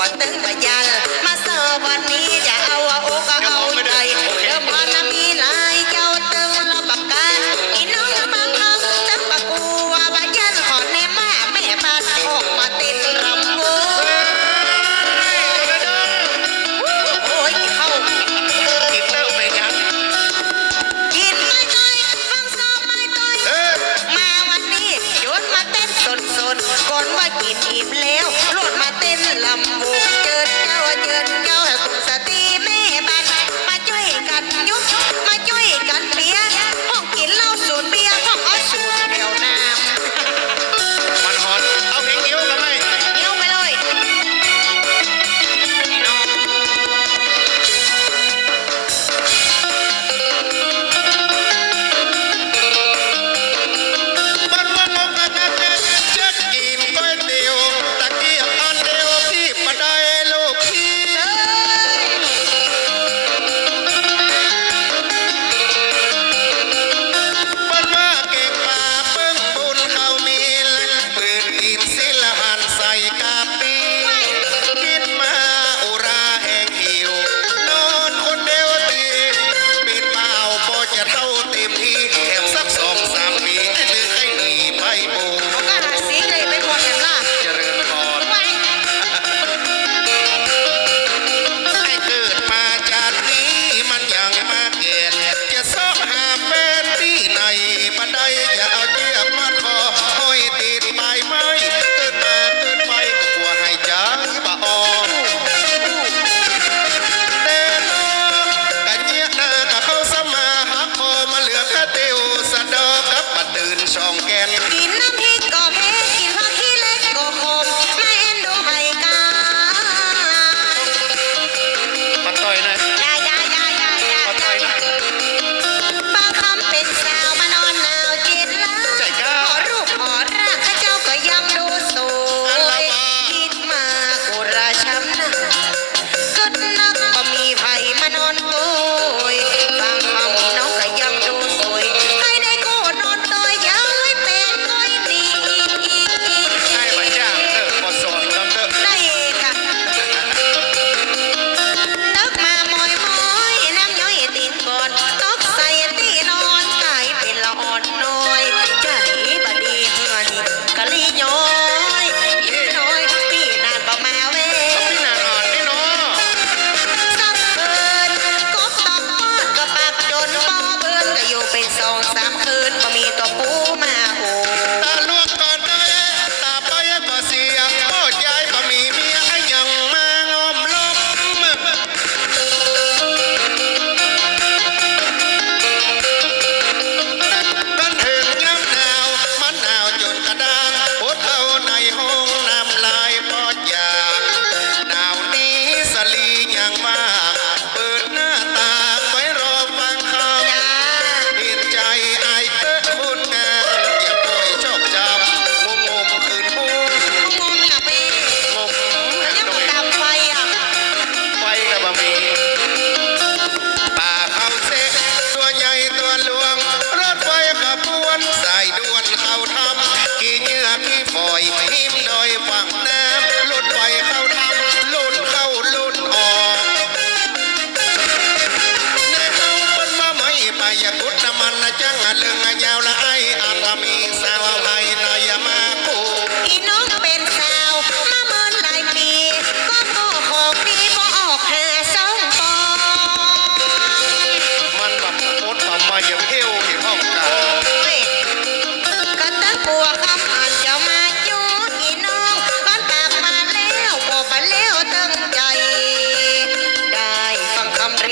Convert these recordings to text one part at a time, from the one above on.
งมากลัวตึง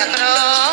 I don't know.